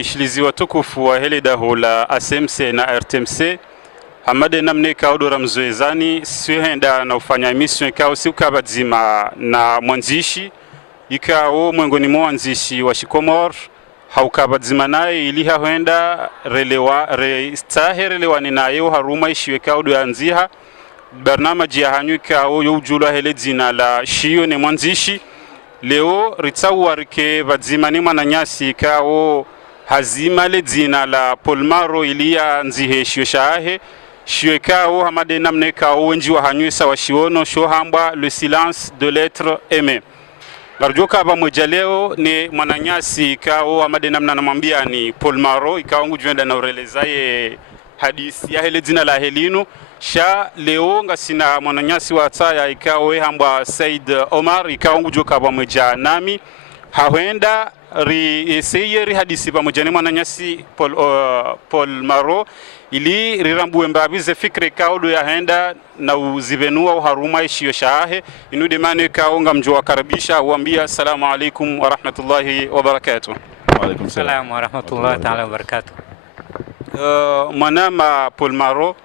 waishilizi watukufu wa hele daho la ASMC na RTMC hamade namne kaudora mzoezani siwenda na ufanya emission ikao si ukabadzima na mwanzishi ikao mwengoni mwanzishi wa Shikomor haukabadzima naye iliha huenda relewani nayo haruma ishiwe kaudu ya nziha barnamaji ya hanyu ikao yo ujulwa hele dzina la shiyo ne mwanzishi leo ritsawarike vadzima ni mwananyasi ikao hazima le dzina la Polmaro ilia nzihe shiyo shahe shiyo ikao hamade namne kao wenji wa hanyuisa wa shiono shohamba le silence de l'être aimé. Larjoka haba mweja leo ni mwananyasi ikao hamade namna namambia ni Polmaro ikao ngujuenda na urelezaye hadisi ya hele dzina la helinu sha leo ngasina mwananyasi wa ataya ikao hamba Said Omar ikao ngujoka haba mweja nami hawenda seyeri hadisi pamoja na mwananyasi Polmaro ili rirambuwe mbabize fikre kaudo ya henda na uzivenua uharuma ishiyo shahe inude manu ikao ngamjua karibisha uambia assalamu alaikum wa rahmatullahi wa barakatuh. Wa alaikum salam wa rahmatullahi ta'ala wa barakatuh. Mwanama Polmaro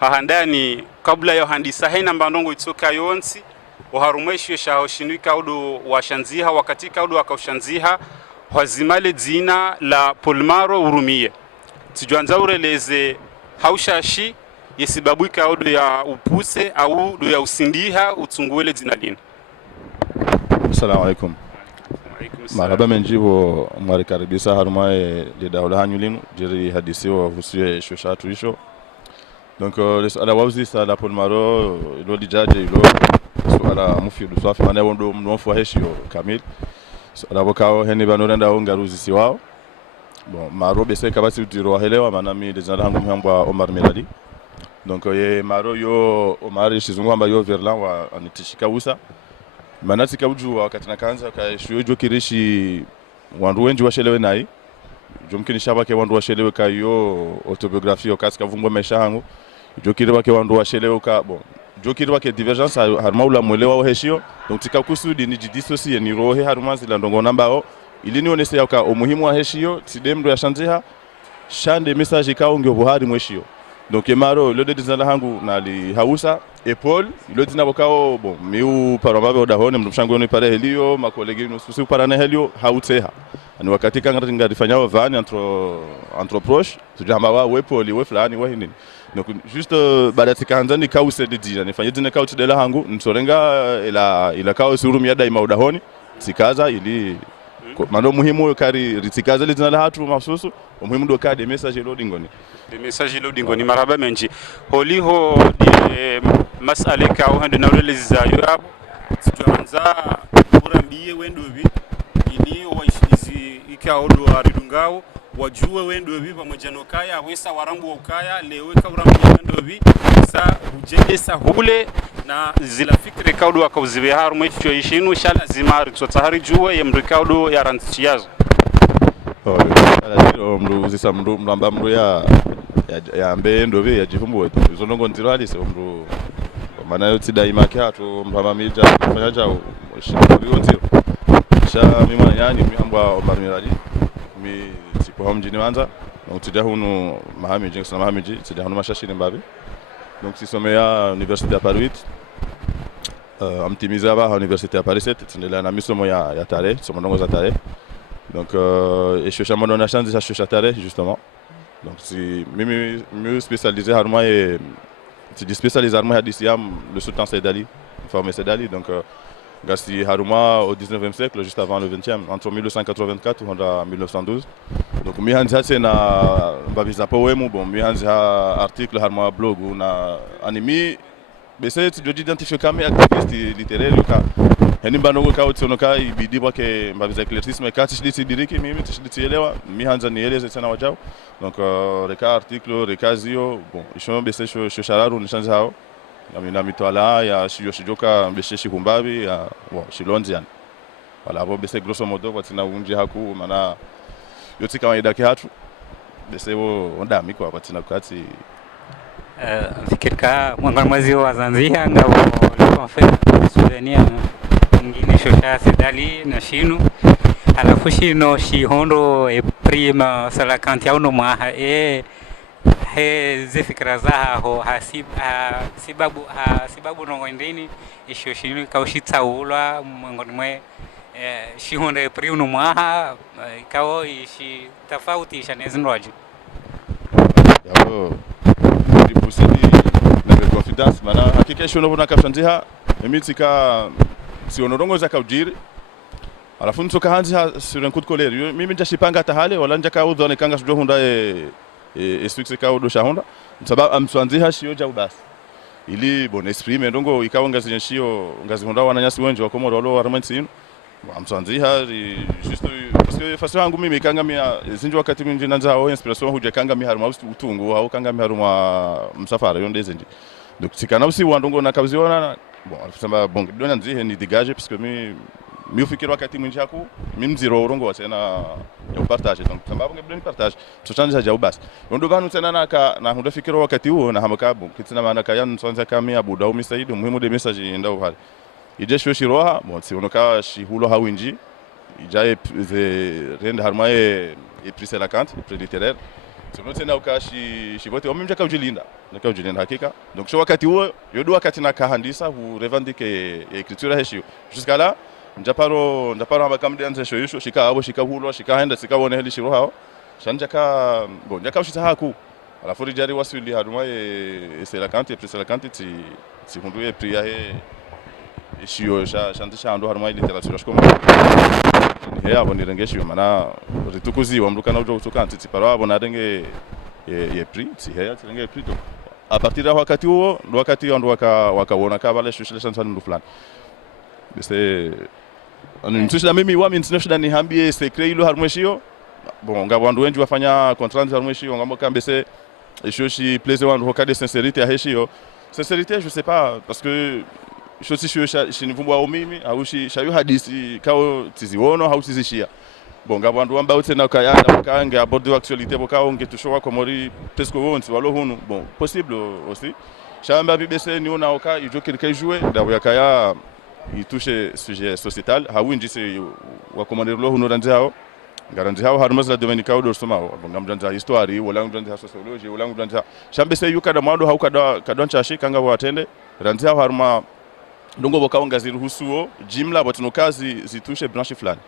hahandani kabla ya handisa haina mbandongo itoka yonsi uharumesho shao shinu kaudo washanziha wakati kaudo wakaushanziha wazimale dzina la Polmaro urumie tijuanza ureleze haushashi yesibabu kaudo ya upuse au do ya usindiha utunguele dzina lina. Assalamu alaikum. Marhaba menjibo mwarikaribisa harumaye lidawla hanyulinu jiri hadisi wa husiye shoshatu isho. Donc ala wawzi sa la Polmaro ilo dijaje ilo ala mufidu swafi mane wondo mnofu heshio kamil ala bokao heni banorenda ongaruzi siwao bon maro bese kabasi utiro helewa manami dezana hangu mhambwa Omar Meladi. Donc ye maro yo Omar shizungu amba yo verlan wa anitishika usa manati kabuju wakati nakanza ka shujo kirishi wandu wenji washelewe nai jomkini shabake wandu washelewe ka yo autobiographie okaska vumbwa maisha hangu jokiri wake wandu washelewe ka bon jokiri wake divergence harma ula mwelewa wa heshio donc tikakusudi ni jidisosie ni rohe haruma zila ndongo nambao ili nionese yaka umuhimu wa heshio tidemdo ya shanziha shande message ka ongyo buhari mweshio donc maro le de dizala hangu na li hausa epol ile dina bokao bon miu paramabe odahone mdushango ni pare helio makolegi no susu parane helio hauteha ani wakati kanga ngadifanya vani entre proche tujamba wa wepoli we fulani we nini donc juste badati kanza ni kause de dina nifanye dina kauti de la hangu nsorenga ila kao surumia daima odahoni sikaza ili mando muhimu kari ritikaza le dina la hatu masusu muhimu ndo kade message loading ni de message loading ni maraba menji holiho de masale kao hande na release yo tuanza kurambie wendo vi ili waishizi ikao do aridungao wajue wendo vi pamoja no kaya wesa warambu wa ukaya leweka urambu wendo vi sa ujendesa hule na zila fikre kaudo akauziwe haru mwecho ishinu shala zimari tsotahari juwe ya mrikaudo ya rantiyazo. Ala mru zisa mru mramba mru ya mbe ndovi ya jifumbu zonongo ntirali se mru maana yote daima kiatu mramba mija fanyaja shikabi wote sha mimi yani miambwa Omar Meladi mi tipo hamjini wanza donc tidahunu mahamiji kusema mahamiji tidahunu mashashini mbabi donc si somea université à Paris 8 amtimiza ba université à Paris 7 tindela na misomo ya tare somo ndongo za tare donc et je suis na chance de chercher tare justement donc si mimi mieux spécialisé harma et si spécialisé harma hadisi yam le sultan Said Ali formé Said Ali donc Gassi Haruma au 19e siècle, juste avant le 20e, entre 1884 et 1912. Donc, mi hanzi c'est na babiza poemu, bon, mi hanzi article harma blog ou na anime. Mais c'est de identifier comme activiste littéraire le cas. Heni banongo ka utsonoka ibidi bwake babiza éclaircisme kati shiditi diriki mimi tishiditi elewa mi hanza nieleze sana wajao. Donc reka article rekazio bon, ishon bese shoshararu nishanzi hao. Na mitwala ya shijoka mbesheshi kumbabi ya shilonzi yani wala hapo bese grosso modo kwa tina unji haku maana yote kama idake hatu bese wo ndami kwa tina kati fikirka mwezi wa Zanzibar ngao conférence souvenir ngine shosha sedali na shinu Halafu shino shihondo prima sala kanti au no mwaha he zifikira zaho sibabu no ndini isho shino kaushitsa ulwa ngoni mwe shihonde prima no mwaha kao ishi tofauti shanezinroji yabo ndibusidi na confidence mana hakika shono bona kaptanziha emitika si onorongo za kaujiri alafu ntoka hanzi sur un coup de colère mimi njashipanga tahale wala njaka udhone kanga sio hunda success ka udo shahonda sababu amswanziha shio ja ubasi ili bon exprime ndongo ikawa ngazi nshio ngazi hunda wananyasi wenje wakomoro walo armantsino amswanziha juste parce que façon yangu mimi kanga mia zinjo wakati mimi njanza au inspiration huja kanga mi haruma utungu au kanga mi haruma msafara yonde zinji donc sikana usi wandongo na kaziona bon sema bon dona nzihe ni dégage parce que mi ufikiri wakati mwingi haku mimi mziro urongo wasena ya partage donc sababu ngebeni partage tuchanje ja ubasi ndo banu tena na hunda fikiro wakati huo na hamakabu kitina maana kayan sonza kama abuda au misaido muhimu de message ndao pale ije shwe shiroha bon si onoka shihulo hawinji ijaye ze rende harmaye et puis c'est la cante et littéraire sono tena ukashi shivote au mimja kaujilinda na kaujilinda hakika donc sho wakati huo yodo wakati na kahandisa hu revendique écriture heshio jusqu'à là njaparo abakamdi anze shoyisho shika abo shika hulo shika henda sikabone heli shiro hao shanja ka bon njaka ushita haku alafu rijari wasuli haruma c'est la cante et puis c'est la cante ti hunduye priya he shio shantisha ando haruma literature shikoma he abo nirengesho mana ritukuzi wamruka na ujo utukanti ti paro abo nadenge ye pri ti he tirenge pri to a partir da wakati huo ndo wakati ando wakaona ka vale shushile sansa ndo fulani bese Ntushida mimi wa international ni hambie secret ilo harumeshio bon ngabwandu wengi wafanya contrat harumeshio ngamoka mbese ishoshi plaisir wandu hokade sincérité aheshio sincérité je sais pas parce que shosi shinivumbu au mimi au shayu hadisi kao tiziwono au tizishia bon ngabwandu ambao tena kayanda kange aborder actualité bokao ngetushowa komori presque wonsi walo hunu bon possible aussi shamba bibese ni ona oka ijo quelqu'un jouer dawo yakaya il touche sujet sociétal hawinji se wakomandero lo huno ranzao garanzi hao harumaz la domaine ka do soma ngamjanja histoire wala ngamjanja sociologie wala ngamjanja shambe se yuka da mado hau kadon chashi kanga watende ranzi hao haruma ndongo bokao ngaziru husuo jimla botino kazi zitushe branche fulani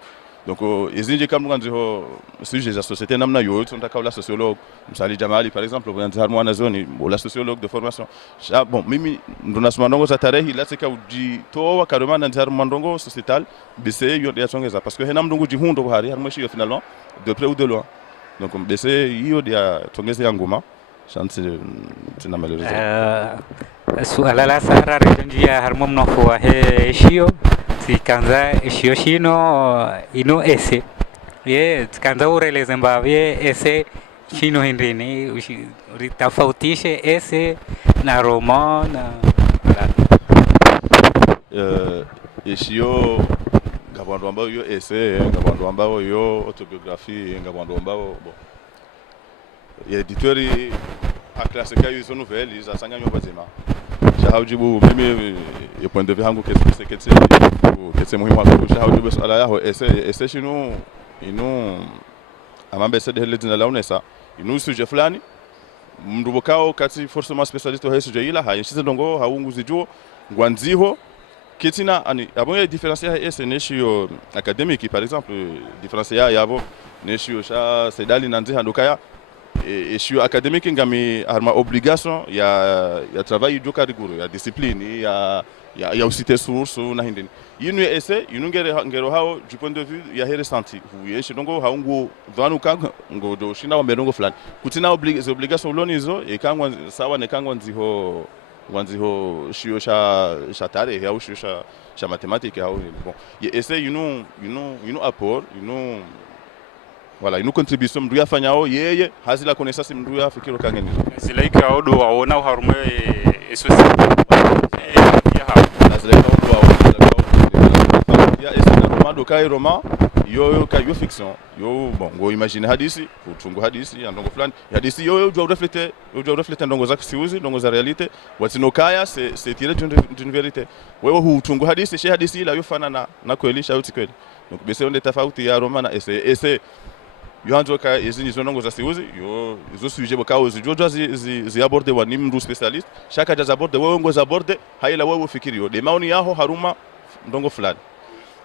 donc ezinje kamnga nziho sujet za société namna yo tunataka la sociologue msali Jamali par exemple wanzi haruma na zone la sociologue de formation bon mimi ndo nasoma ndongo za tarehe la sika ujitoa karoma na haruma ndongo sociétal bese yo ya tongeza parce que hena ndongo jihundo ko hari haruma shi finalement de près ou de loin donc bese yo ya tongeza ngoma chance tena malheureusement suala la sara rejonjia haruma mnofo he shio sikanza shio shino ino ese ye kanza ureleze mbavye ese shino hindini ritafautishe ese na roman na shio ngabwandu ambao yo ese ngabwandu ambao yo autobiographie ngabwandu ambao bon editori aklase kayo izo nouvelle za sanganyo bazima shahaujibu mimi ya point de vue hangu ketse muhimu hapo shahaujibu swala yao ese shino ino amambe sede hele dina launesa ino sujet fulani mndubokao kati forcément spécialiste ho sujet ila hayishize ndongo haunguzijuo ngwanziho ketina ani abonye différencier ese neshio académique par exemple différencier yabo neshio sha sedali nanzi handukaya et sur académique ngami harma obligation ya travail joka rigoro ya discipline ya aussi tes sources na hindini yinu ese yinu ngero hao du point de vue ya he ressenti huye shindongo haungu dhanu kanga ngodo shina wa merongo fulani kutina obligation lonizo e kangwa sawa ne kangwa nziho shio sha tare ya shio sha mathématique hao bon ese yinu apport yinu voilà une contribution mdu yafanyao yeye hazila connaissance mdu yafikiro kangeni zilaika odo waona harume society ya hapo hazila odo waona ya esina romando kai roman yo fiction yo bon go imagine hadisi utungu hadisi ya ndongo fulani hadisi yo reflete ndongo za siuzi ndongo za realite watino kaya c'est tiré d'une vérité wewe utungu hadisi she hadisi ila yofana na kweli shauti kweli donc bese onde tofauti ya Roma na ese yoanzo ka izi ndongo za siuzi yo izo sujet bokao zijojo zi aborde wa ni mndu specialist shaka jaza aborde wewe ngo za aborde haila wewe fikiri yo de maoni yaho haruma ndongo fulani.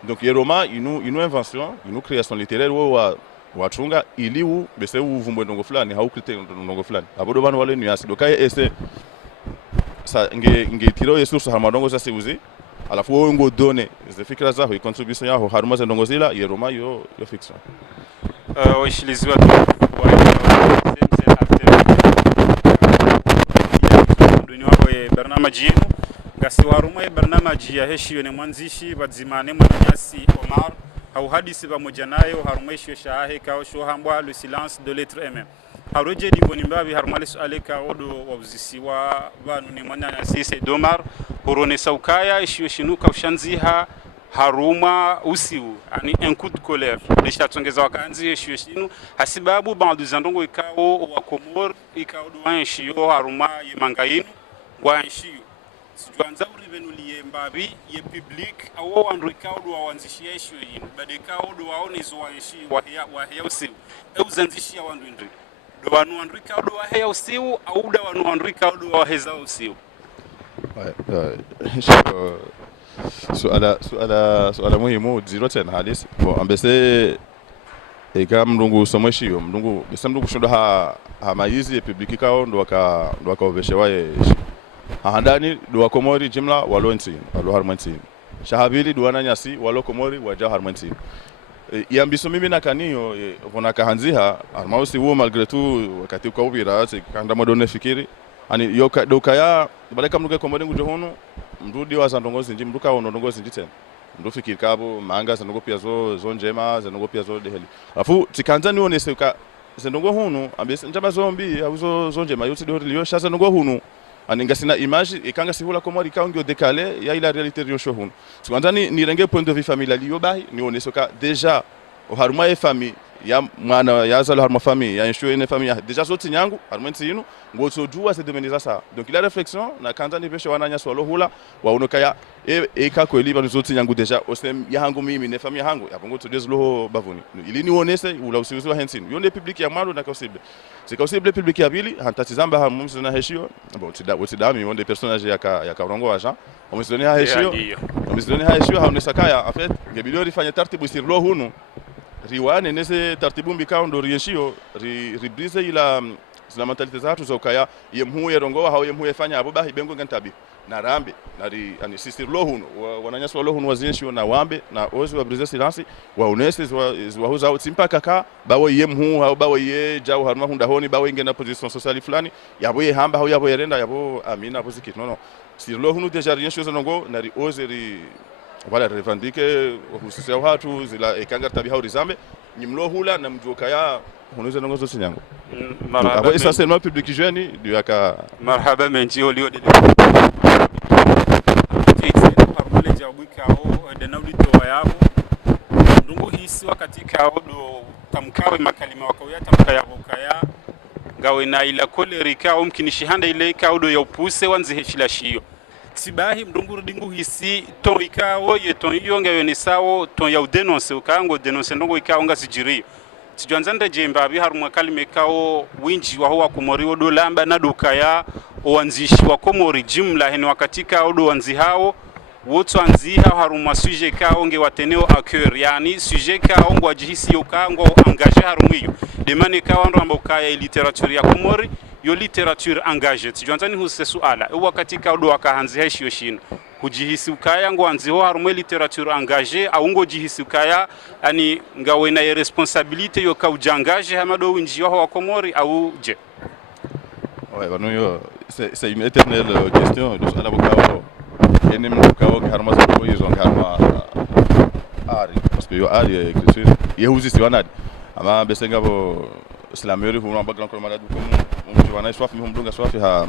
Donc Roma inu invention inu création littéraire wewe wachunga ili u bese uvumbwe ndongo fulani haukrite ndongo fulani abodo bana wale nuance dokaye ese sa nge tiro yesu sa hamadongo za siuzi alafu wewe ngo done ze fikra zao i contribution yao haruma za ndongo zila Roma yo fiction waishiliziwa tu barnamaji yenu gasi waruma barnamaji ya heshio ni mwanzishi badzimane mwananyasi Omar au hadisi pamoja nayo haruma heshio shahe kao shohambwa le silence de l'être aimé haroje dingoni mbabi haruma swale ka odo wabzisiwa banu ni mwananyasi Said Omar horone saukaya heshio shinuka ushanziha haruma usiu ani un coup de colère lisha tongeza wakanzi heshio shinu hasibabu baadhi za ndongo ikao wa Komor ikao doan heshio haruma yemangayinu wa heshio sijuanza urivenulie mbabi ye public au wanrikao do wanzishia heshio yinu badekao do waone zo wa heshio wa hea usiu uzanzishia wandwindri do wanu wanrikao do wa hea usiu au da wanu wanrikao do wa heza usiu suala muhimu zero tena halisi bo ambese eka mndungu somweshio mndungu besa mndungu shondo ha maizi publiki kao ndo wakaoveshewaye handani do Komori jimla walo harmanti shahabili do wananyasi walo Komori waja harmanti yambiso mimi na kaniyo kuna kahanziha almausi huo malgré tout wakati kwa ubira kanda modone fikiri ani yoka dokaya baleka mnduke Komori ngujohono mrudi wa zandongozi nji mruka wa ndongozi nji tena mru fikiri kabo manga zanongo pia zo njema zanongo pia zo deheli afu tikanza nione seka zandongo hunu ambese njaba zombi au zo njema yote deheli yo shaza ndongo hunu aninga sina image ikanga sihula Komori kaongyo décalé ya ila réalité ryo hunu tikanza ni renge point de vue familial yo bahi nione seka déjà haruma e famille ya mwana ya zalo haruma famille ya ensure une famille déjà zoti nyangu haruma ntinu ngoto jua se demeniza ça donc la réflexion na kanza ni pesho wananya swalo hula waonoka ya eka kweli bano zoti nyangu déjà osem ya hangu mimi ne famille hangu ya bongo to deslo bavuni ili ni onese ula usizo hensinu yone public ya mwalo na possible c'est possible public ya bili hantatizamba hamu mzona heshio bon tidami monde personnage ya ka rongo agent omizoni ha heshio omizoni ha heshio haonesakaya en fait ngebilo rifanya tartibu sirlo hunu riwane nese tartibu mbikao ndo rieshio ribrize ila zina mentalite zatu za ukaya yemhuye rongoa hao yemhuye fanya aboba hibengo ngantabi na rambe na ri ani sisi lohunu wananyaswa lohunu wazieshio na wambe na ozi wa brize silence wa unese zwa huza utsimpa kaka bawo yemhu hao bawo ye jaw harma hunda honi bawo ingena position sociale fulani yabo ye hamba hao yabo yerenda yabo amina pozikit no sir lohunu deja rieshio zonongo na ri ozi ri wala revendique husisi au hatu zila ekanga tabi hao rizambe nyimlo hula na mjuka ya hunuza nongozo sinyango marhaba essentiellement public jeune du aka marhaba menji olio de harmule jabwika au de naudito yabo ndungu hisi wakati kao do tamkawe makalima wakawia tamka yabo kaya ngawe na ila kolerika au mkinishihanda ile kao do ya upuse wanzi heshila shio sibahi mdunguru dingu hisi ton ikao yeton yonga yone sawo ton ya denonce ukango denonce ndongo ikao nga sijiri sijuanzanda jemba bi harumwa kalime kao winji wa huwa Komori odo lamba na dukaya oanzishi wa Komori jumla heni wakatika odo wanzi hao wotu anziha harumwa sujet kao nge wateneo a cœur yani sujet kao ngo ajihisi yokango engagé harumiyo demane kao ndo ambokaya literature ya Komori yo literature engagée tijuanzani huse suala wakati kaudo wakahanzi heshio shino kujihisi ukaya ngo anziho harumwe literature engagée au ngo jihisi ukaya ani ngawe na responsabilité yo ka ujangaje hamado winji wa Komori au je ouais bano yo c'est une éternelle question de ala bokao enem bokao harma za ko yizon harma ari parce que yo ari écriture yehuzi siwanadi ama besenga bo islameri huma baglan ko maladu ko mo wana swafi hum dunga swafi ha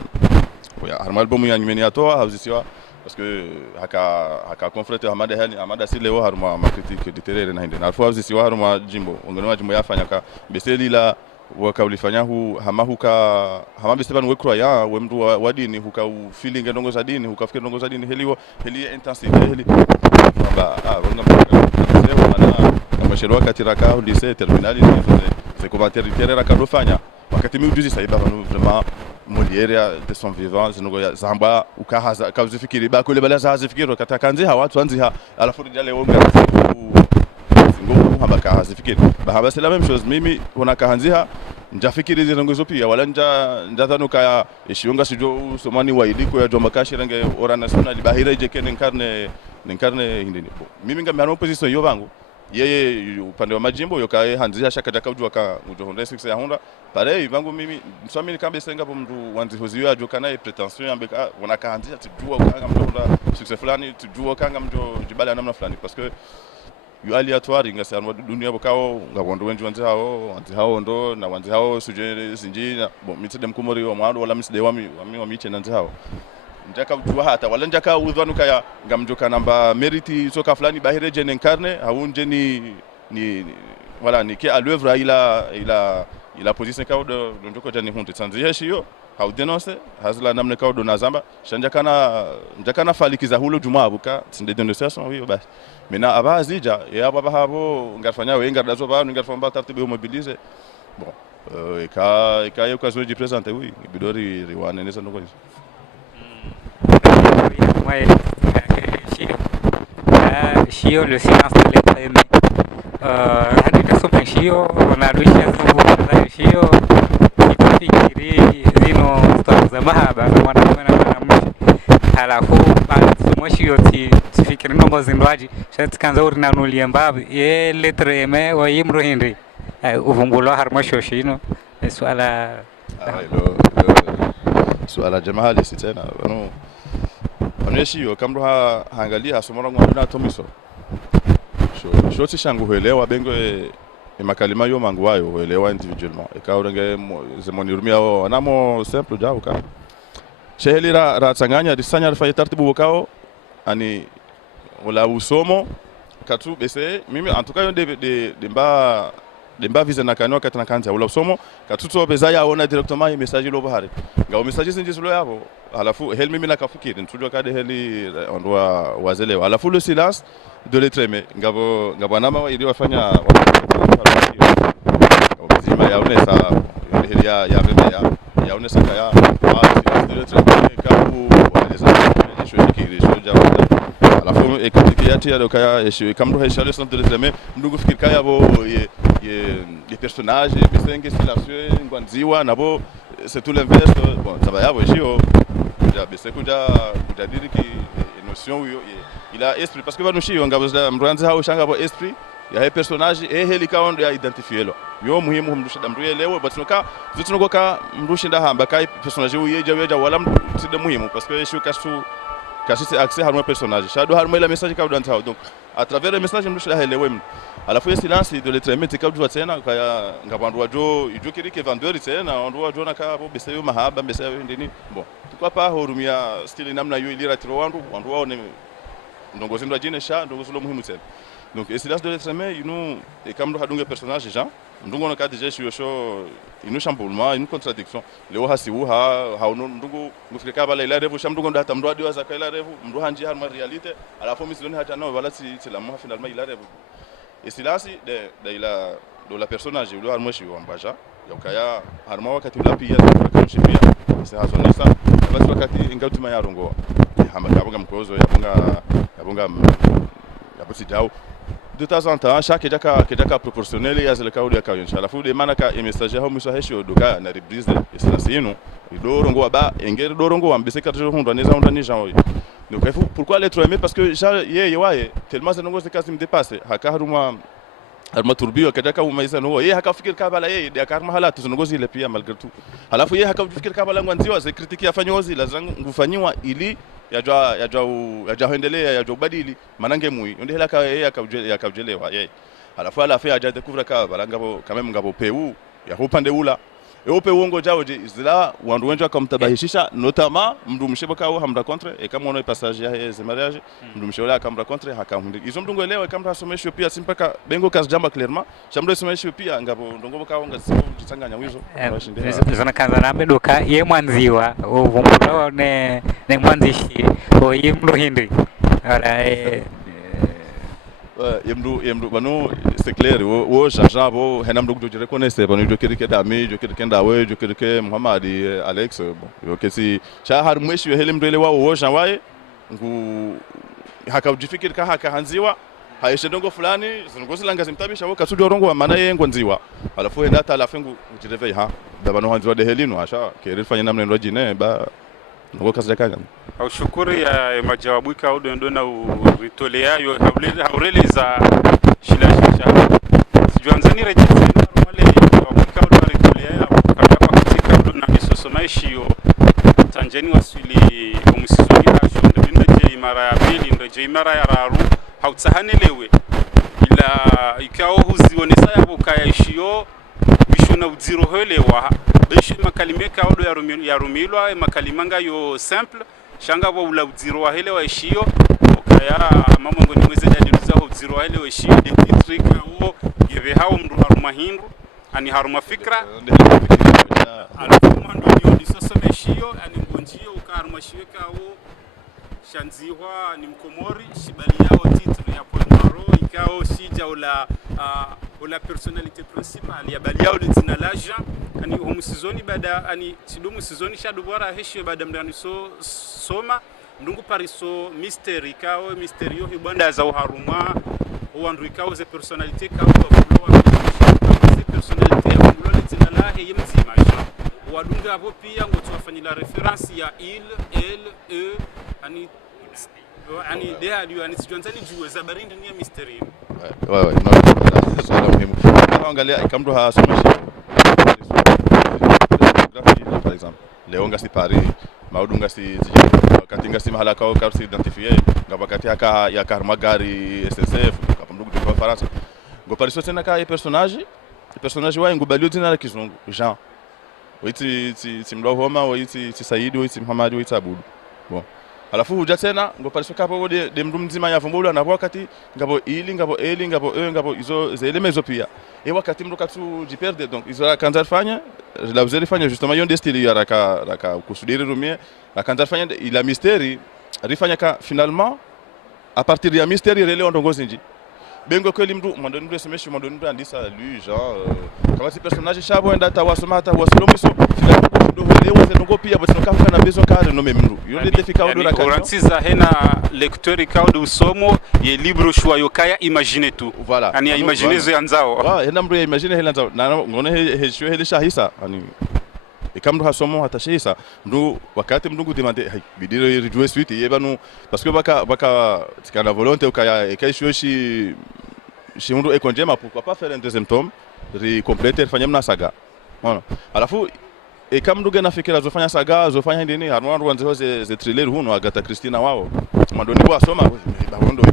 ya harmal bomu ya nyimeni atoa hazisiwa parce que haka confrete hamada hani amada silewo harma ma critique littéraire na hinde na alfo hazisiwa harma jimbo ongenwa jimbo yafanya ka beseli la wakaulifanya hama beseba nwe croya we mtu wa dini huka feeling ndongo za dini hukafikiri ndongo za dini heli intensity heli ba ronga mwana mweshelo katira ka lycée terminali c'est commentaire littéraire akadofanya wakati mimi ujuzi sasa bano vraiment Molière de son vivant zinogo zamba ukahaza kazifikiri bako le balaza hazifikiri katakanzi watu anziha alafu dijale wonga ngo habaka hazifikiri bahaba c'est la même chose mimi unakahanziha njafikiri zirunguzo pia wala njathanuka ya ishionga sijo somani wailiko ya jomba kashirange ora national bahira jekene nkarne hindini mimi ngamya opposition yo bangu yeye upande wa majimbo yokae hanzia shaka jakajua ka mujohonda 6 ya honda pale bangu mimi mswamini kambe senga po mtu wanzihoziyo ajoka naye pretension yambe wanaka hanzia tujua kanga mjohonda 6 fulani tujua kanga mjo jibala namna fulani parce que yu aléatoire ngasi armo dunia bokao ngabondo wenji wanzi hao ndo na wanzi hao suje sinjina bon mitede mkumori wa mwado wala misde wami miche nanzi hao njaka ujua hata wala njaka udhanu kaya ngamjoka namba meriti soka fulani bahire jene nkarne haunje ni wala ni ke à l'œuvre ila position kao do njoko jani hunte sanzi yeshiyo hau denonce hazla namne kao do nazamba njakana falikiza hulo juma abuka tinde dénonciation oui basi mena abazija ya baba habo ngarfanya wenga dazo ba ngarfamba tartibu mobiliser bon eka occasion de présenter oui bidori riwane nesa ndoko hizo Shio le silence de l'être aimé. Hadita sopa shio na duisha sopa shio fikiri zino story za mahaba na mwanamume na mwanamke halafu somo shio tifikiri nombo zindwaji shati kanza urina nulia mbabu ye l'être aimé wa yimro hindi uvumbulo harmasho shino suala jamaa lisi tena bano Aneshiyo kamro hangalia asomora ngwana tomiso. Shoti shangu huelewa bengo makalima yo mangu wayo huelewa individuellement. Ekaurenge zemonirumia o anamo simple jao ka. Shehelira ratsanganya disanya rifanye tartibu bokao ani wala usomo katu bese mimi antuka yo demba visa na kanwa katana kanza wala usomo katuto bezaya ona directement message lo bahari. Ngao message zinji lo yabo. Alafu hel mimi nakafikiri ntujua kade heli ondwa wazelewa alafu le silence de l'être aimé ngabo nama ili wafanya obizima yaonesa heli ya bebe yaonesa kaya silence de l'être aimé kabu waleza shwekiri shoja alafu ekatikiati ya kaya kamro heshale centre de l'être aimé ndugu fikiri kaya bo les personnages besenge silencieux ngwanziwa nabo c'est tout l'inverse bon ça va yabo jio c'est kuja dire que notion il a esprit parce que va nous chier ngaboza mranzi hao shanga bo esprit ya personnage helika ondo ya identifier lo yo muhimu mrusha damruye lewe batinoka zitunogoka mrushinda hamba kai personnage uyeja wala mside muhimu parce que je kasu kasi accès à un personnage shado harmo la message ka dans donc à travers le message mrusha helewe alafu silence de l'être aimé tikabjwa tena kaya ngabandwa jo ijo kirike vendeur tena ondwa jo naka bo beseyo mahaba beseyo ndini bon pourquoi pas horumia style namna yo ilira tiro wandu waone ndongozi ndo jine sha ndongozi lo muhimu tena donc silence de l'être aimé inu e kamdo hadunga personnage Jean ndungo no kadi je sho inu chamboulement inu contradiction leo hasiwu ha ndungo mufika bala ila revu shamdungo ndata mndo adi waza kaila revu mndo hanji harma realite alafu misiloni hata no wala si la mo finalement ila revu et silence de la personnage le harmo shi wambaja yakaya harma wakati la pia kwa shipia c'est hazonisa basi wakati ingatuma ya rongo hamba kabunga mkozo yabunga yabuti dao de temps en temps chaque jaka proportionnel ya zile kauli ya kayo inshallah fu de manaka e message ho miso hesho doka na reprise et silence ino do rongo ba engere do rongo ambese 4 jours ndo neza ndo ni Jean donc pourquoi l'être aimé parce que ye tellement ça n'ongose kasi me dépasse haka haruma turbio kadaka umaiza no ye haka fikir kabala ye de akarma halatu zongozi ile pia malgré tout alafu ye haka fikir kabala ngwanziwa ze critique yafanyozi lazangu ngufanywa ili yajwa hendelea yajwa badili manange mui ndio hela ka ye yakajelewa ye alafu ala afia aja découvrir kabala ngabo quand même ngabo peu ya upande ula Eope uongo jao zila wandu wenja kamtabahishisha notamment mndu msheboka au hamra contre et kama ono passage ya ze mariage mndu mshola akamra contre hakahundi izo mndungu elewa kamra somesho pia simpaka bengo kas jamba clairement chamdo somesho pia ngabo ndongo boka onga simu tsanganya wizo zona kanza nambe doka ye mwanziwa uvumbulo ne mwanzishi o yimlo hindi ala yemdu banu c'est clair wo Jean bo henam do je reconnaissais banu jo kiri dami jo kiri dawe jo kiri Muhammad Alex bon yo kesi cha har mweshi helim dele wo Jean wae ngu haka ujifikiri ka haka hanziwa haishe dongo fulani zingozi langa zimtabisha wo kasudio rongo maana yeye ngonziwa alafu enda hata alafu ujirevei ha baba no hanziwa de helino asha kiri fanya namna ndo jine ba ngo kazi kanga au shukuri ya majawabu ka udo ndo na uritolea yo haureleza shilasha sijuanzani rejezi na wale wabuka udo uritolea kabla katika udo na misosomaishi yo Tanzania wasili umusizoni hasho ndinje imara ya pili ndinje imara ya raru hautsahanelewe ila ikao huzionesa yabo kayashio bishona uziro helewa bishi makalimeka odo ya rumilwa makalimanga yo simple shanga bo ula uziro wa helewa ishio okaya mamongo ni mweze jadiruza ho uziro wa helewa ishio de trick wo yeve hao mru haruma hindu ani haruma fikra alifuma ndo ni sosome shio ani ngonjio ukaruma shiweka wo shanziwa ni mkomori shibali yao titre ya Poinaro ikao shija ula personalite principale ya bali yao litina laja ani humusizoni bada ani sidumu sizoni shadubora heshio bada mdani soma ndungu pariso mystery ikao mysterio hibanda za uharuma uandu ikao ze personalite kao wa ze personalite ya mbulo litina lahe yemzima wadunga hapo pia ngoto wafanyila reference ya il elle ani dea dio ani sijuanzani juwe za barindi ni mystery ouais no swala muhimu angalia ikamdo hasomeshi graphie par exemple leonga si Paris maudunga si katinga si mahala kao si identifier ngabakati aka ya karmagari SSF kapamdugu kwa Faransa ngo pariso tena ka personage wa ngubalio tena la kizungu Jean witi mlo homa witi Saidi witi Muhammad witi Abudu bon alafu huja tena ngo pariso kapo de mndu mzima yavumbula na wakati ngabo ili ngabo eli ngabo ngabo izo zele mezo pia et wakati mndu katu jiperde donc izo kanza fanya la vous allez fanya justement yon style ya raka kusudiri rumie la kanza fanya ila mystère rifanya ka finalement à partir ya mystère rele ondongozi nji bengo kweli mndu mwandoni mndu semeshi mwandoni mndu andisa lui genre kama si personnage shabo enda tawasoma hata wasilomiso leo zenongo pia botinoka na bezo kare no memru yole defika odora ka orantiza hena lecteur ikao usomo ye libre choix yokaya imagine tu voilà ani imaginezo yanzao hena mru ya imagine hela nzao na ngone hesho hele shahisa ani ikamdu hasomo hatashisa mndu wakati mndungu demande bidiro rijue suite yebanu parce que baka tikana volonté ukaya ekaishoshi shimndu ekonjema pourquoi pas faire un deuxième tome ri compléter fanyamna saga voilà alafu ekamdu gena fikira zofanya saga zofanya ndini harwandu wanzo ze thriller huno Agatha Christina wao mandoni kwa soma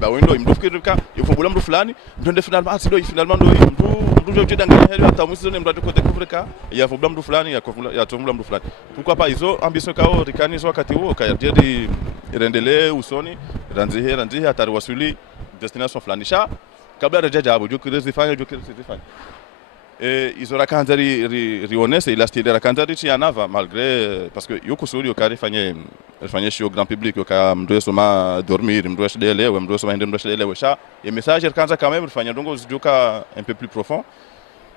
bawondo imdufikirika yofubula mndu fulani ndonde finalement sido finalement ndo mndu jodanga heli hata musizone mndu ko découvrir ya fubula mndu fulani ya tumula mndu fulani pourquoi pas izo ambition kao rikanizo wakati huo kaya jadi irendelee usoni ranzihe atari wasuli destination fulani sha kabla rejaja abo jokirezifanya ils aura kanzari rionese il a style la kanzari ci anava malgré parce que yokusuri okari fanye show grand public yoka mdoe soma dormir mdoe shedele ou mdoe soma hende mdoe shedele sha et message kanza quand même fanye dongo ziduka un peu plus profond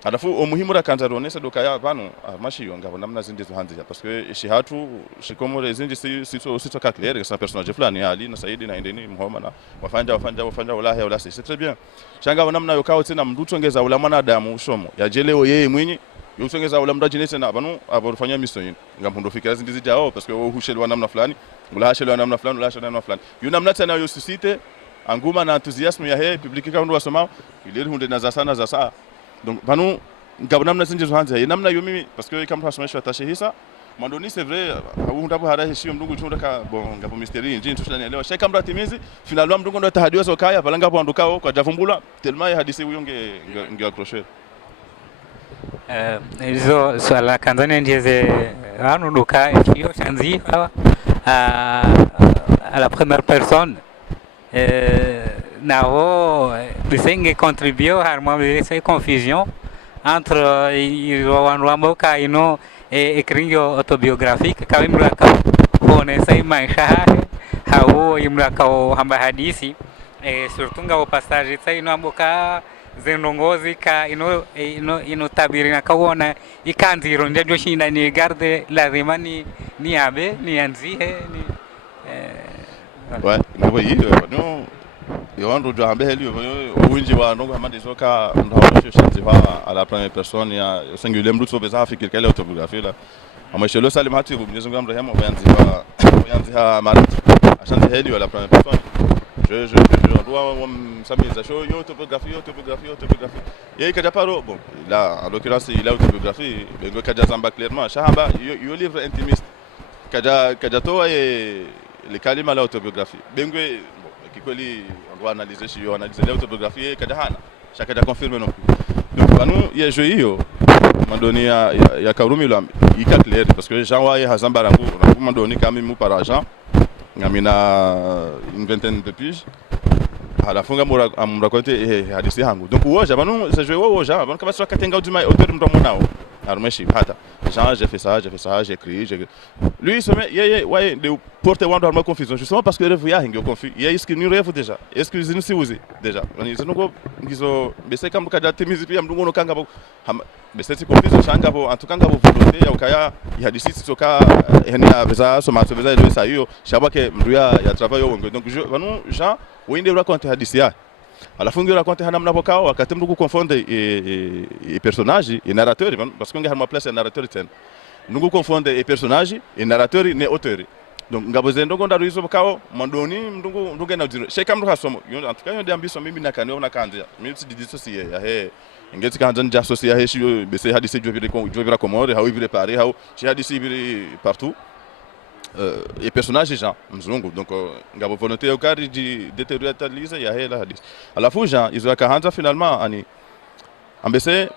alafu umuhimu ra kanzari rionese doka ya bano mashi yonga namna zindi zo hanzi parce que shi hatu shi komo zindi si ka clair que personnage fulani ali na Saidi na ndeni Muhammad na wafanja wala c'est très bien shanga namna yokao tena mdutongeza ula mwanadamu ushomo ya jeleo yeye mwinyi yusongeza ula mdaji nese na banu aborufanya mission ngampundo fikira zindi zijao parce que uhushelwa namna fulani ulahashelwa namna fulani ulahashelwa namna fulani yunamna tena yosusite anguma na enthusiasme ya he public ka ndo wasoma ile hunde na za sana za saa donc banu ngabonamna zinje zo hanze namna yo mimi parce que kama twasomeshwa attaché hisa mandoni c'est vrai ndapo harahe shio mndungu chunda ka bon ngapo mystery njini tushanielewa shaka mra timizi finalement mndungu ndo tahadiwa so kaya balanga po andukao kwa javumbula tellement hadisi huyo nge accrocher hizo swala kanzani ndize anu duka hiyo shanzi à la première personne nao bisengi contribuer harmonie ces confusion entre Rwanda ino ekringo autobiographique kawimra ka kone sai maisha hao imra ka hamba hadisi surtout nga passage tsa ino amboka zenongozi ka ino tabiri na kaona ikanziro ndio shinda ni garde lazima ni abe ni anzihe ni ouais ngabo yiyo no yondo jo ambe heli winji wa ndongo hamande zoka ndawo shanzi ha à la première personne ya singulier mdu so beza fikiri kale autobiographie la amashelo salim hatu Mwenyezi Mungu amrehemu yanzi ha marat ashanzi heli la première personne je dois s'amuser show autobiographie et kaja paro bon là en l'occurrence il a autobiographie bengo kaja zamba clairement shahaba yo livre intimiste kaja to et les kalima la autobiographie bengo bon kikweli on doit analyser si yo analyser l'autobiographie kaja hana chaka ja confirmer non plus donc banu ya jeu hiyo mandoni ya Karumi lo ika clair parce que Jean wa hazamba rangu mandoni kama mu par agent ngamina une vingtaine de piges à la fin me raconter hadithi yangu donc woja banu ça jouer woja banu kama sio katenga uduma auteur mtu mwanao armeshi hata Jean j'ai fait ça j'ai écrit lui se met ouais de porter wando arma confusion justement parce que rêve ya hingo confus il est-ce que nous rêve déjà est-ce que nous si uzi déjà bani zinoko ngizo bese kama kada temizi pia mdungu no kanga bese si confusion shanga bo antukanga bo volonté ya ukaya hadithi soka yani beza so matso beza ile sa hiyo shabake mdu ya travail yo donc banu Jean wende raconter hadithi ya alafu ngi raconter hana mnapokao wakati mdu confondre e personnage e narrateur parce que ngi harma place ya narrateur ten ndugu confondre e personnage e narrateur ne auteur donc ngabo zendo gonda ruizo bakao mandoni ndungu na diro sheka mdu hasomo yo antuka yo ambiso mimi nakaniona kandia mimi si dissocier ya he ngeti kanza nja associer he shi bese hadithi jo vira komore ha vire Paris ha shi hadithi vire partout et personnage Jean mzungu donc ngabo volonté ya ukari de détérioriser ya hela hadithi alafu Jean izo akaanza finalement ani ambese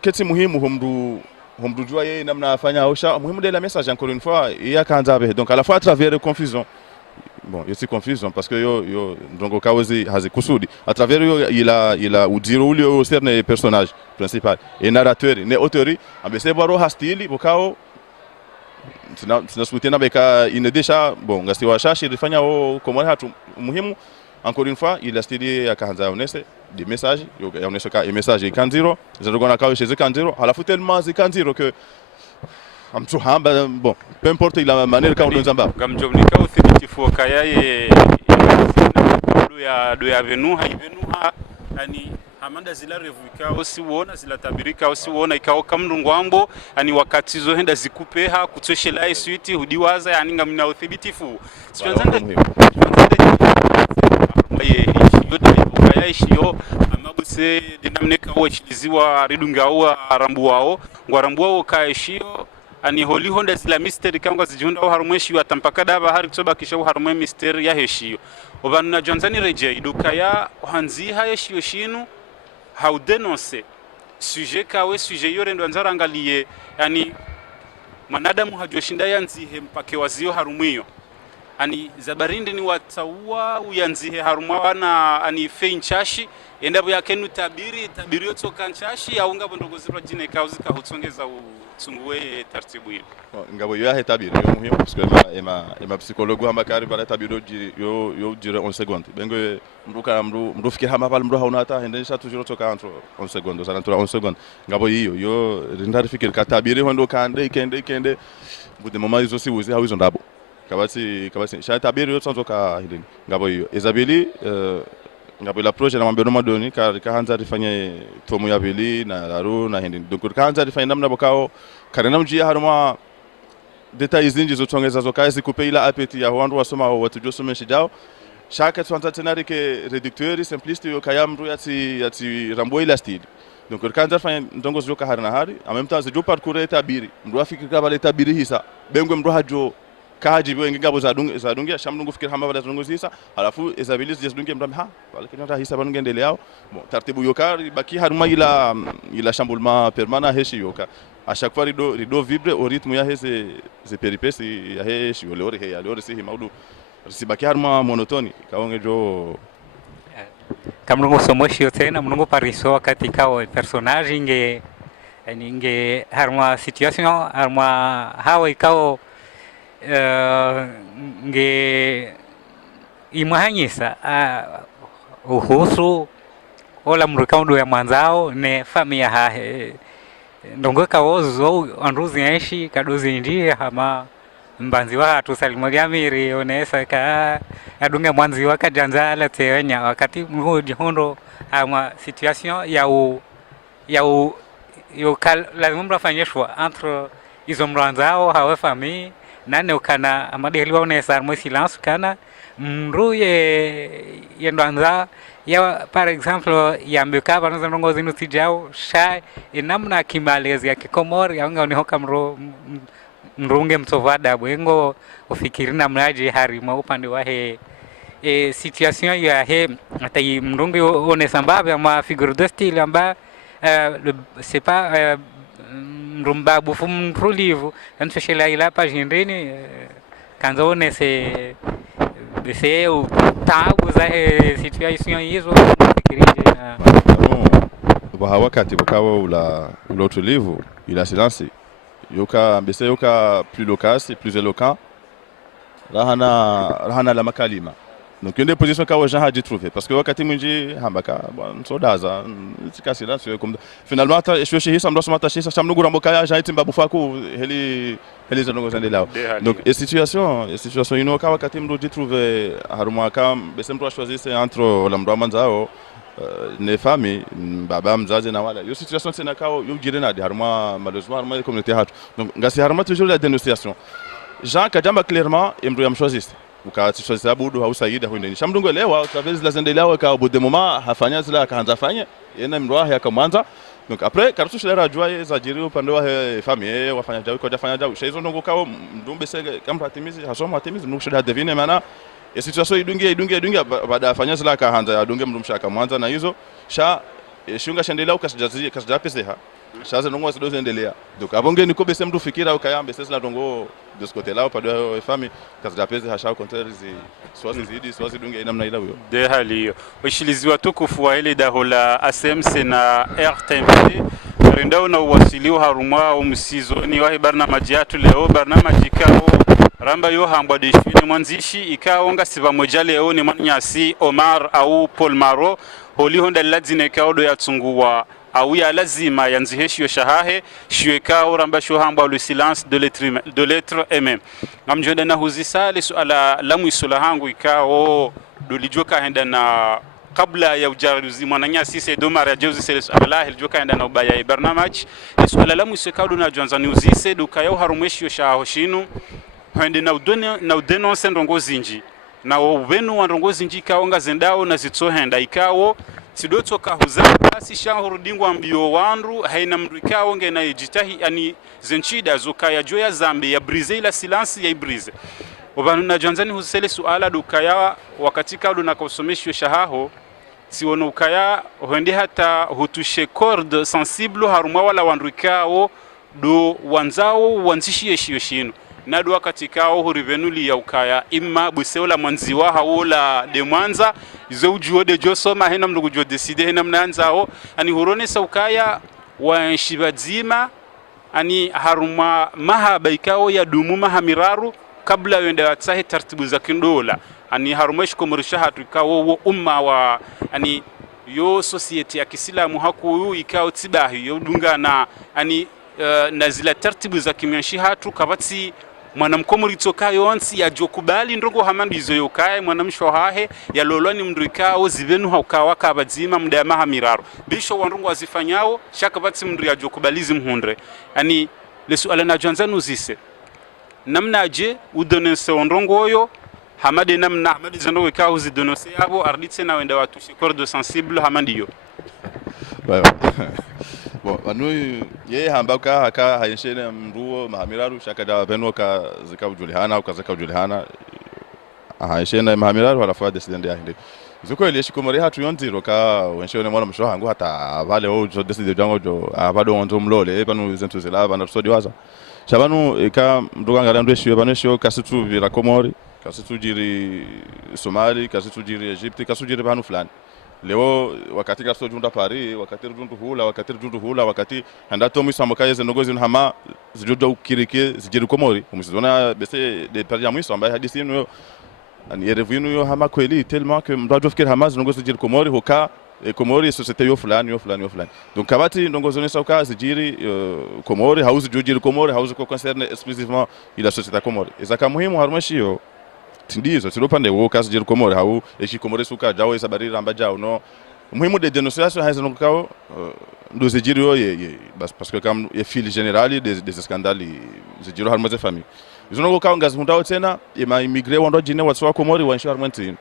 keti muhimu humdujua yeye namna afanya ausha muhimu de la message encore une fois ya kaanza avec donc à la fois à travers la confusion bon il y a confusion parce que yo donc kawazi hazikusudi à travers yo il a udiro ule au cerne personnage principal et narrateur ne auteur ambese baro hastili bokao tunasubiri na beka inedesha bon ngasti wa shashi rifanya o komora hatu muhimu encore une fois il a stylé akaanza onese des messages yaonesha ka message kanziro zirogona kawe chez kanziro alafu tellement zikanziro que amtu hamba bon peu importe la manière quand on zamba gamjomnika uthibitifu kayaye do ya venuha yani amanda zila revuika osiwona zila tabirika osiwona ikao kamndungu ambo ani wakati zo henda zikupeha kutweshela suite hudiwaza yani ngamna uthibitifu sifanzanda yo amabuse dinamneka wachiliziwa ridungawa arambuwao ngwarambuwao kaeshio ani holi honda zila mystery kanga zijunda au harumweshi wa tampaka daba hari kutoba kisha harumwe mystery ya heshio obanu na Johnzani reje idukaya hanzi hayeshio shinu how denonce sujet kawe sujet yore ndo anzara angalie yani manadamu hajoshinda yanzihe mpake wazio harumwiyo ani zabarindi ni wataua uyanzihe harumwa na ani feinchashi endabo yakenu tabiri yotoka nchashi au ngabo ndogozirwa jine kauzika hutsongeza utunguwe taratibu hiyo ngabo yo ya tabiri yo muhimu parce que ma psychologue hamba kari bala tabiri yo dire 11 secondes bengo mdu fikira hamba bala mdu hauna hata hendesha toujours toka entre 11 secondes ça entre 11 secondes ngabo yo rindari fikira ka tabiri hondo kende bude mama izo si uzi hawizo ndabo kabasi sha tabiri yo tsanzoka hidini ngabo yo Isabeli ngabo la projet na mambeno madoni kaanza rifanye tomu ya bili na laru na hindi donc kaanza rifanye namna bokao karena mjia haruma details zinji zotongeza zokazi kupeila apeti ya wandu wasoma watu josome shijao shaka twanza tenari ke réducteur simpliste yo kayamru yati rambo ila style donc kaanza rifanye ndongo zoka harina hari en même temps je parcourir tabiri mdu afiki bale tabiri hisa bengwe mdu hajo kaji wengi ngabo za dungia shamdungu fikira hamba bala zungu hisa alafu Isabilis just dungia mdam ha wala kinata hisa banungende yao bon tartibu yokari baki haruma ila chamboulement permanent heshi yoka à chaque fois rido vibre au rythme ya hese péripéties ya heshi olori si maudu sibaki haruma monotoni kaonge jo kamnungu somoshi tena mnungu pariso wakati kao personage nge haruma situation haruma hawa ikao nge imahanyisa uhusu ola mrikaundo ya mwanzao ne famia hahe ndongo kawozo anduzi enshi kadozi ndiye hama mbanzi wa tusalimwagamiri onesa ka adunga mwanzi wa kajanzala tenya wakati mmoja hondo ama situation lazima mrafanyeshwa entre izo mranzao hawe famille nane ukana amadehliwa onesa mo silence kana mruye yendwanza ya par exemple ya mbekava nazo ndongo zinu tijao sha inamna kimalezi ya kikomori yanga ni hoka mrunge mtovada bwengo ufikiri na mlaji harima upande wa he situation ya he atai mrunge one sambabe ma figure de style amba c'est pas mrumba bufu mrulivu nfeshela ila page ndini kanza one c'est tabu za situation hizo fikirije na wakati wakawa ula utulivu ila silence yoka plus loquace plus éloquent rahana la makalima donc une des positions kawa jaha dit trouver parce que wakati mwingi hambaka sodaza tika silence comme finalement ta je suis ça me doit se m'attacher ça me ngura mbokaya jaha timba bufaku heli zanongo zende lao donc et situation inoka wakati mdo dit trouver haruma kam besemro choisir c'est entre la mdo manzao ne famille baba mzazi na wala yo situation tena kao yo jirena de haruma malheureusement haruma communauté hatu donc ngasi haruma toujours la dénonciation Jean Kajamba clairement mdo yam choisir ukati choisir abudu au saida huende shamdungo lewa travers la zende lao ka au bout de moment hafanya zila kaanza fanya yena mdo yakamwanza donc après karatu shela joie za jiri upande wa famille wafanya jawi kwa jafanya jawi hizo ndongo kao mdumbe sege kama hatimizi hasoma hatimizi nukushida devine maana ya situation idungia baada afanya zila kaanza adunge mdumshaka mwanza na hizo sha shunga shendelea ukasijazi kasijapesa shaza ndongo sidoze endelea donc abonge niko bese mdu fikira ukayambe sasa na ndongo de ce côté là upande wa famille kasijapesa hasha contraire swazi dunge namna ila huyo de hali washilizi watukufu wa ile dahola ACMC na RTMC rindao na uwasiliwa harumwa au msizoni wa barnamaji yetu leo barnamaji kao ramba yo hambwa de shine mwanzishi ikaonga siva moja leo ni Manyasi Omar au Paul Maro holi honda ladzine kaodo ya tsunguwa au ya lazima yanziheshi yo shahahe shiwekao ramba sho hambwa le silence de l'être aimé ngamjonda na huzisali suala la mwisula hangu ikao dolijoka henda na kabla ya ujaruzi Mwananyasi se domara jeuzi selesu Allah iljoka henda na ubaya barnamaj suala la mwisula na jwanza ni uzise dukayo harumweshi yo shaho shinu hende na udenonse ndongo zinji na wenu wa ndongo zinji kaonga zendao na zitsohenda ikawo sidotoka huzaka sishahurudingwa mbio wandu haina mrikao ngena ijitahi ani zenchida zokaya joya zambi ya brize ila silence ya ibrize obanu na janzani husele suala dukaya wakati kaudu na kusomeshwa shahaho siwono ukaya hende hata hutushe corde sensible harumwa wala wandrikao do wanzao wanzishi yeshioshino nadu wakati kao hurivenuli ya ukaya imma buseola mwanziwa haola de mwanza izo ujuo de josoma hena mndugu jo decide hena mnanzao ani hurone sa ukaya wa shibadzima ani haruma mahaba ikao ya dumu mahamiraru kabla wenda watsahe taratibu za kindola ani harumesh komurisha hatu ikao wo umma wa ani yo society ya Kiislamu haku ikao tibahi yo dungana ani na zila taratibu za kimyanshi hatu kabati mwanamkomuri toka yonsi ya jokubali ndongo hamandizo yokaye mwanamsho hahe ya loloni mndrikao zivenu haukawa kabadzima mda maha miraro bisho wandongo azifanyao shaka batsi mndri ya jokubalizi mhundre yani lesu alana janzanu zise namna aje udonense wandongo oyo hamade namna hamade zandongo ikawo zidonose yabo arditse na wenda watu corde sensible hamandiyo bon anu ye hambaka haka hayeshene mruo mahamiraru shaka da benoka zikawjulihana ukazakawjulihana hayeshene mahamiraru wala fa decidende ahinde zuko ile shikomori hatu yonziro ka wenshone mwana msho hangu hata vale o jo decide jango jo abado onzo mlole panu zentuzela bana sodi waza shabanu eka mduganga ndwe shiwe banu shiwe kasitu vira komori kasitu jiri Somali kasitu jiri Egypte kasitu jiri banu fulani leo wakati kaso junda Paris wakati jundu hula wakati handa tomi samokaye zenogozi hama zijodo ukirike zijiri komori umusizona bese de paria mwiso ambaye hadisi no ani revenu yo hama kweli tellement que mbajo fikiri hama zinongo zijiri Komori hoka Komori societe yo fulani yo fulani yo fulani donc kabati ndongo zone sauka zijiri Komori hauzi jujiri Komori hauzi ko concerne exclusivement ila societe Komori ezaka muhimu harumashio tindizo tiropande wo kasi jiri Komori hau eshi Komori suka jawo isabari ramba jawo no muhimu de dénonciation haza no kao ndo zijiri yo parce que comme ye fil général des scandales zijiri harmaze famille izono kao ngazi hundao tena ema immigré wando jine watso Komori wansho harmanti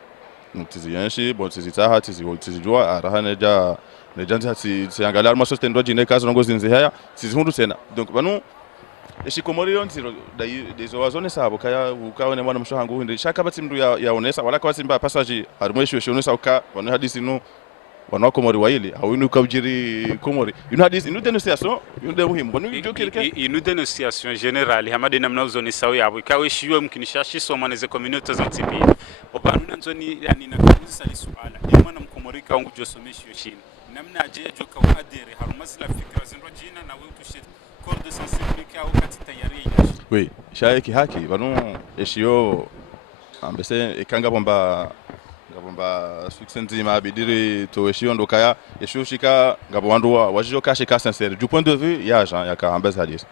tizi yanshi bon tizi taha tizi jua arahane ja nejanzi hati angalia ma société ndo jine kazo ngo zinzi haya tizi hundu tena donc banu eshi Komori yonzi des oazone sabo kaya ukaone mwana mshohangu ndi shaka bati mndu yaonesa wala kwa simba passage harumwe shonesa uka wano hadisi no wano Komori waili hawinu kaujiri Komori inu hadisi inu dénonciation inu de muhimu banu jokirke inu dénonciation générale hamade namna uzoni sawi yabo ikawe shiyo mkinishashi soma neze communauté zantibi opanu nanzoni yani nakuuliza li suala ni mwana mkomori kaungu josomeshi yoshini namna aje joka uadere harumazila fikra zinro jina na wewe tushit corps de sensibilité au kati tayari yashi oui shaye ki haki banu eshiyo ambese ikanga bomba succès nzima bidiri to eshiyo ndokaya eshiyo shika ngabo wandu wajijo kashika sincere du point de vue ya Jean ya kaambeza hadis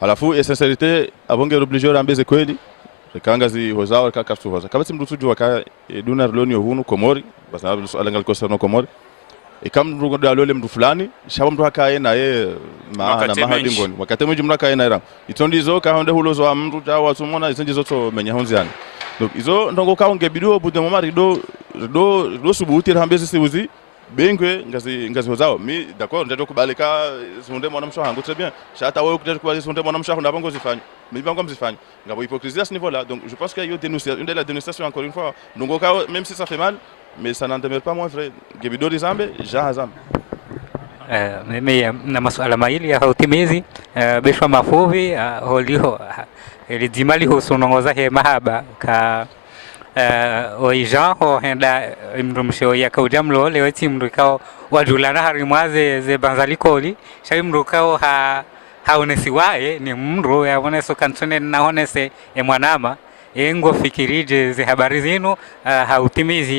alafu et sincérité abonge obligé rambeze kweli kanga zi hozao kaka tuhoza kabati mrutuju waka dunar loni hunu Komori basababu alangal kosa Komori ikam mrugo dalole mdu fulani shaba mdu hakaye na ye na mahadingoni wakati mji mraka na ira itondi zo ka honde hulo zo mdu jawa tumona isenje zo to menya honziani donc izo ndongo ka onge bidio bude momari do subuti rambeze siuzi bengwe ngazi hozao mi d'accord ndio kubalika sunde mwana msho hangu très bien chata wewe kuja kubali sunde mwana msho na bango zifanye mi bango mzifanye ngabo hypocrisie à ce niveau là donc je pense qu'il y a eu dénonciation une de la dénonciation encore une fois donc même si ça fait mal mais ça n'en demeure pas moins vrai gebido dizambe jahazam mimi na masuala mawili ya utimizi beshwa mafuvi holio lidimali husonongoza he mahaba ka oijan ho henda imrumsho ya kaujamlo leo timru kao wajulana harimwaze ze banzalikoli shaimru kao haonesiwae ni mru yaoneso kansone naonese mwanama engo fikirije ze habari zinu hautimizi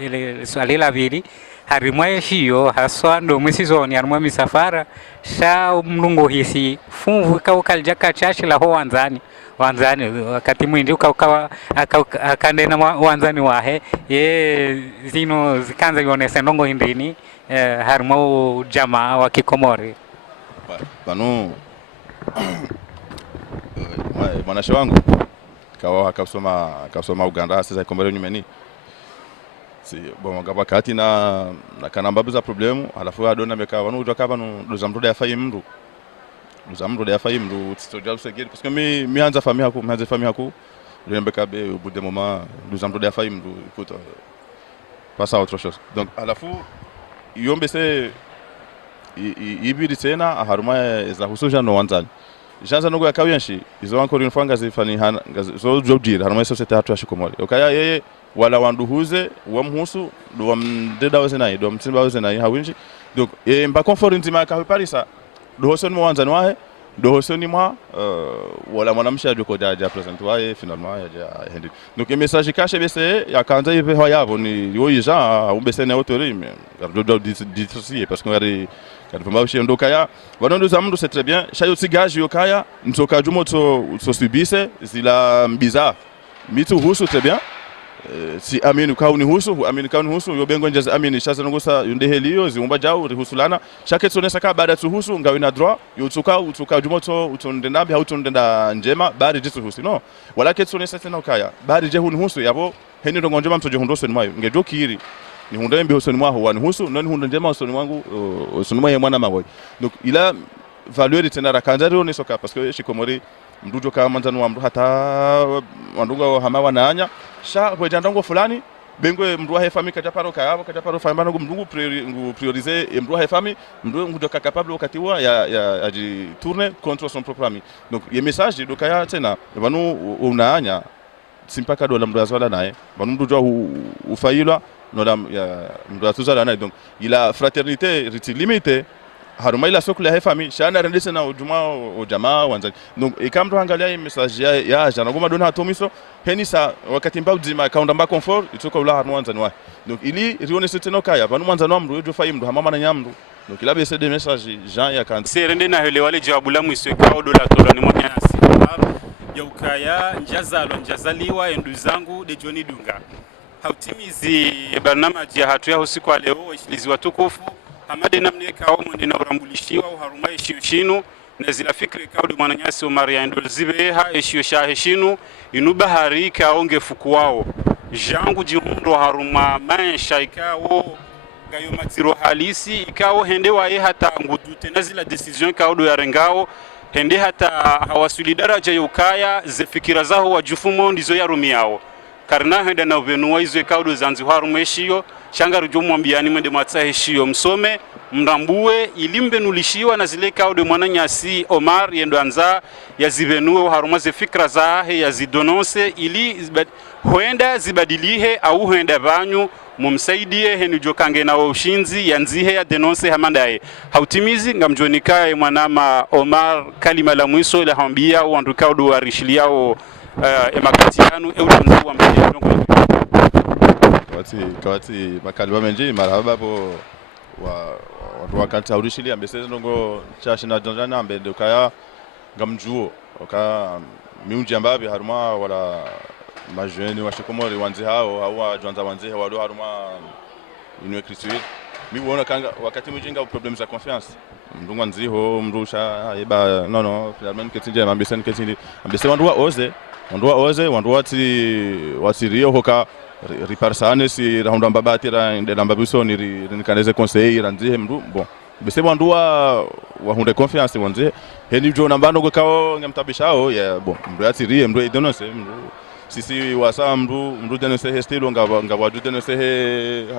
ile swali la vili harimwae shiyo haswa ndo mwisizoni harimwa misafara sha mlungu hisi funvu kao kaljaka chashi la ho wanzani wakati mwindi ukawa akandena wanzani wahe ye zino zikanza yonese ndongo hindini harimwa jamaa wa Kikomori banu mwanashe wangu kawa akasoma Uganda sasa Komori nyumeni si bon ngaba kati na kanambabu za problemu alafu adona meka banu utoka banu dozamrude afai mndu dozamrude afai mndu tsoja usegeri parce que mi anza famille haku rembe be au bout de moment dozamrude afai mndu écoute passe à autre chose donc alafu yombese ibiri tena haruma za husuja no wanzani janza nungu ya kawianshi izo encore une fois ngazi fani hana zo jobjira haruma societe hatu ya Komori okaya yeye wala wanduhuze wamhusu do wamdeda wazenai do mtimba wazenai hawinji donc mba confort nzima ka parisa do hosoni mo wanzani wahe do hosoni mwa wala mwanamsha joko jaja present wahe finalement ya hendi donc message caché bese ya kanza ive hoyavo ni yoija umbese na autori mais do dissocier parce que ngari kadifamba ushi ndokaya wanondo za mndu c'est très bien shayo tsigaji yokaya mtoka jumo to subise zila mbiza mitu husu très bien si aminu kauni husu yobengo njazi amini shaza ngosa yunde heliyo ziumba jao rihusulana shaketsone saka baada tuhusu ngawina droit utuka jumoto utondendambi hautondenda njema bari jitu husu no wala ketsone sasa na kaya bari je husu yabo heni ndongo njema mtoje hundoso ni mayo ngejo kiri ni hunde mbi husu ni mwaho wani husu nani hunde njema husu ni wangu husu ni mwana magoy donc ila valeur tena kanzari on soka parce que chez Komori mdujo kama manzanu amdu hata wandunga hama wananya sha kwejandongo fulani bengwe mdu wa famille kajaparo kayabo kajaparo famille mdungu prioriser mdu wa famille mdu ngudoka capable wakati wa ya aji tourner contre son propre ami donc les messages do kaya tena banu unaanya simpaka do la mdu azwala naye banu mdujo ufailwa no la mdu atuzala naye donc il a fraternité limitée haruma ila soko la famille shana rendese na ujamaa wanza donc ikamdo angalia message ya jana goma dona hatomiso henisa wakati mbao dzima kaunda mba confort itoka ula haruma wanza nwa donc ili rione seteno kaya banu wanza nwa mru ejo faimdo hamama na nyamdo donc il a baissé des messages Jean ya kan serende na hele wale jawabu la mwisho kwa dola tola ni mwana nasi ya ukaya njazaliwa endu zangu de Johnny Dunga hautimizi barnamaji ya hatu ya usiku wa leo waishilizi watukufu hamade namne kao mwende na urambulishiwa uharuma ishio shinu na zila fikri kao du mwananyasi Omar ya endol zibeha ishio shahe shinu inubahari kao ngefuku wao jangu jihundo haruma maensha ikao gayo matiro halisi ikao hende wae hata ngudute na zila decision kao do ya rengao hende hata hawasuli daraja yukaya ze fikira zaho wajufumo ndizo ya rumi yao karna henda na uvenuwa izo ikaudu zanziharu mweshio shanga rujumu ambiani mwende mwatsa heshio msome mrambue ilimbe nulishiwa na zile kaudu mwananyasi Omar yendo anza ya zivenuwe uharuma ze fikra zahe ya zidonose ili huenda zibadilihe au huenda banyu mumsaidie henu jokange na ushinzi yanzihe ya denonse hamandaye hautimizi ngamjonikaye mwanama Omar kalima la mwiso la hambia uandukaudu warishiliao emakatianu eulanzu wa mbele kawati makalima menji marhaba po watu wakati urishili ambese ndongo chashina jonjana ambende kaya ngamjuo oka miunji ambabi haruma wala majeni wa shikomori wanzi hao au jwanza wanzi hao haruma inwe kristuit mi wona kanga wakati mujinga problem za confiance mndungu wanzi ho mrusha eba no finalement ketinje ambese ketindi ambese wanduwa oze wanduwa wasirio hoka riparsane si rahunda mbabati ra ndela mbabiso ni kaneze conseil ranzi mndu bon bese wanduwa wahunde confiance wanzi heni jo nambano go kao ngamtabishao ya bon mndu yatirie mndu idonose mndu sisi wasa mndu denose hestilo ngawaju denose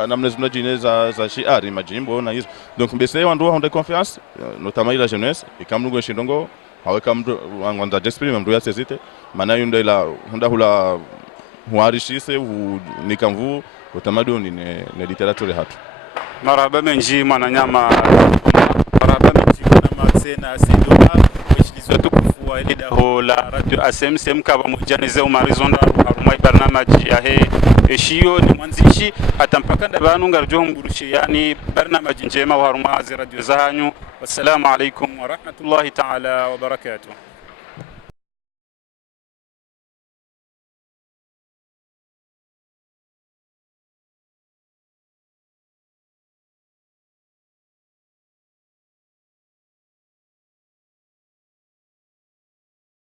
namne zunajine za shiari majimbo na hizo donc bese wanduwa hunde confiance notamment la jeunesse ikamndu shindongo haweka mndu wangwanza j'exprime mndu yasezite maana yunda ila hunda hula huarishise nikamvu utamaduni ne literature hatu marhaba menji mwananyama marhaba menji na matsena sedoma wishilizwa tukufu wa elida ho la radio ASM kaba mujanize umarizonda harumai barnamaji ya he eshio ni mwanzishi hata mpaka ndabanu ngarjo mgurushi yani barnamaji njema wa haruma radio zahanyu wassalamu alaikum wa rahmatullahi ta'ala wa barakatuh